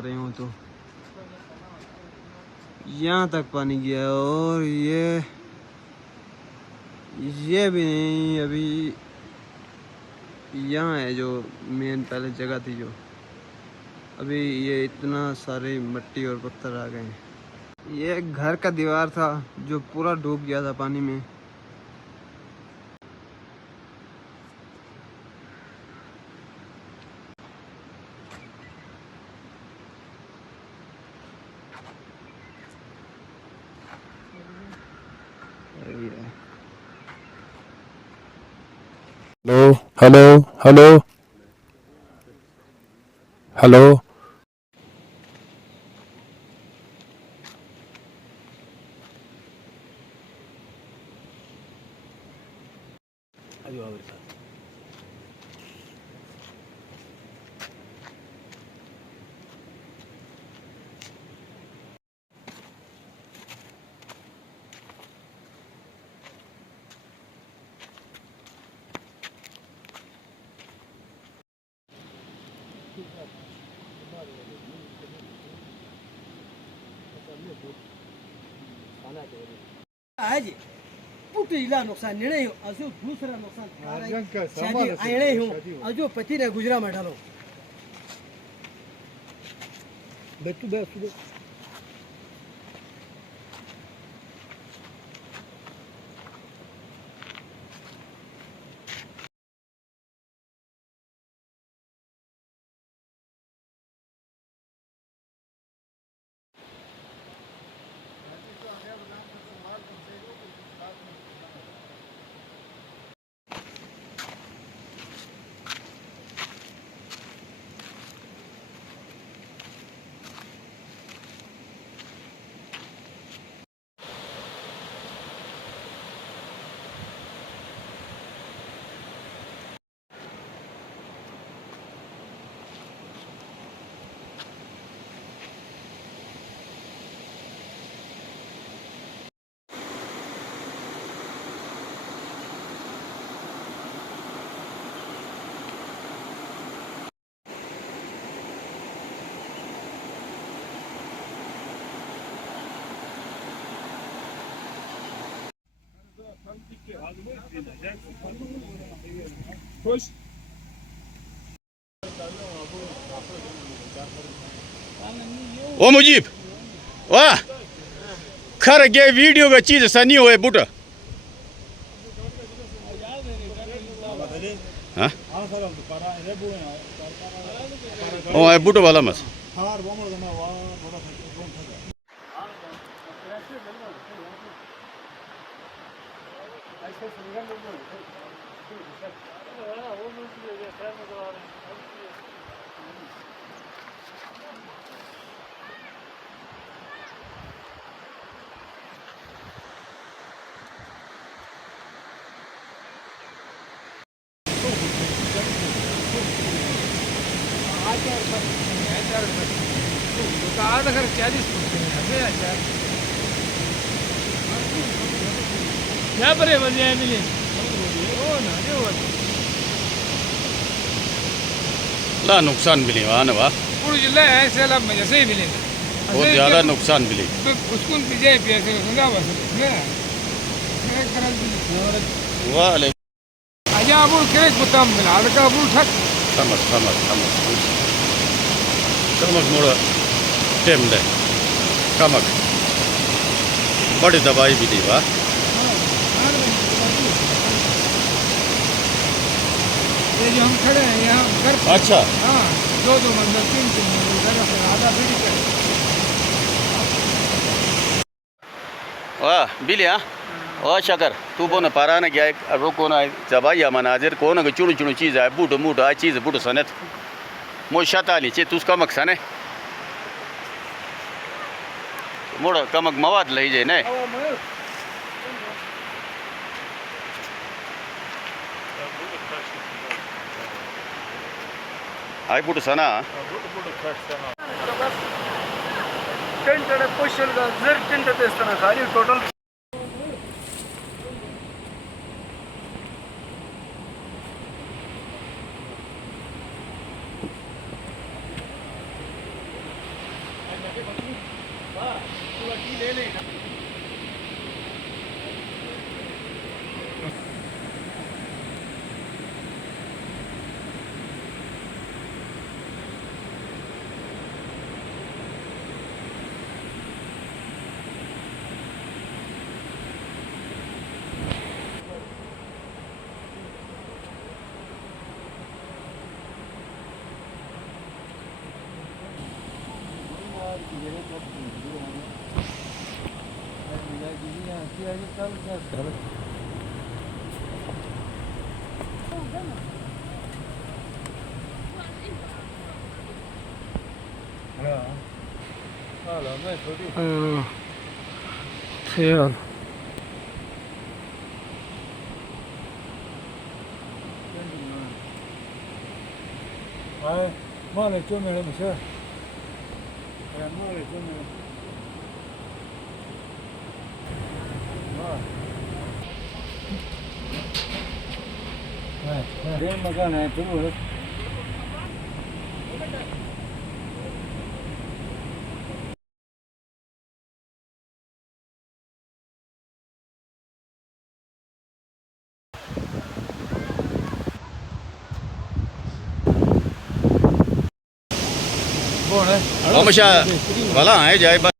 रहे हूँ तो यहाँ तक पानी गया है और ये भी नहीं, अभी यहाँ है जो मेन पहले जगह थी जो, अभी ये इतना सारे मिट्टी और पत्थर आ गए हैं। ये घर का दीवार था जो पूरा डूब गया था पानी में। Hello hello hello hello. आज पुटीला नुकसान निर्णय हो अजो दूसरा नुकसान शादी आने हो अजो पति रे गुजरा में डालो बेटू बे सुबह ओ मुजीब वाह खर गे वीडियो का चीज सनी होए बुट हाँ ओ है बुट वाला मस अगर 40 क्या बरे बजे मिले ओ ना जो ला नुकसान मिली वहाँ ना वाह पूरी जिला ऐसे लब में जैसे ही मिले बहुत ज़्यादा नुकसान मिली उसको पिजाई पैसे सुना बस वाह ले आजा अबुल केक कुतम मिला अलका अबुल ठक समझ मोड़ा टेम दे कमक बड़ी दवाई भी दी वाह ये जो हम खड़े हैं यहाँ घर अच्छा हाँ दो मंजिल तीन मंजिल घर से आधा बीड़ी करे वाह बिलिया ओ शकर तू बोन पारा न गया रुको ना जबाई मनाजिर को न चुनु चुनु चीज़ है बूट मूट आ चीज़ बूट सनत मो शताली चे तुसका मकसन है मोड़ कमक मवाद लई जाए ने आई बूट सना टेंट पोषण का जर टेंट तेस्तना खाली टोटल 天，哎，妈来救命了，没事。哎呀，妈来救命了。哎，人没干呢，走了。我们下完了还加一把。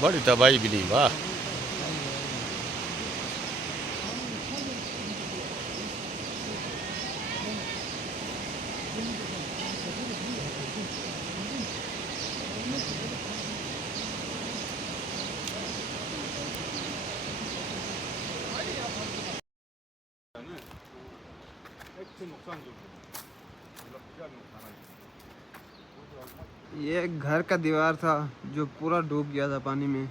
बड़ी तबाही भी नहीं वाह ये एक घर का दीवार था जो पूरा डूब गया था पानी में।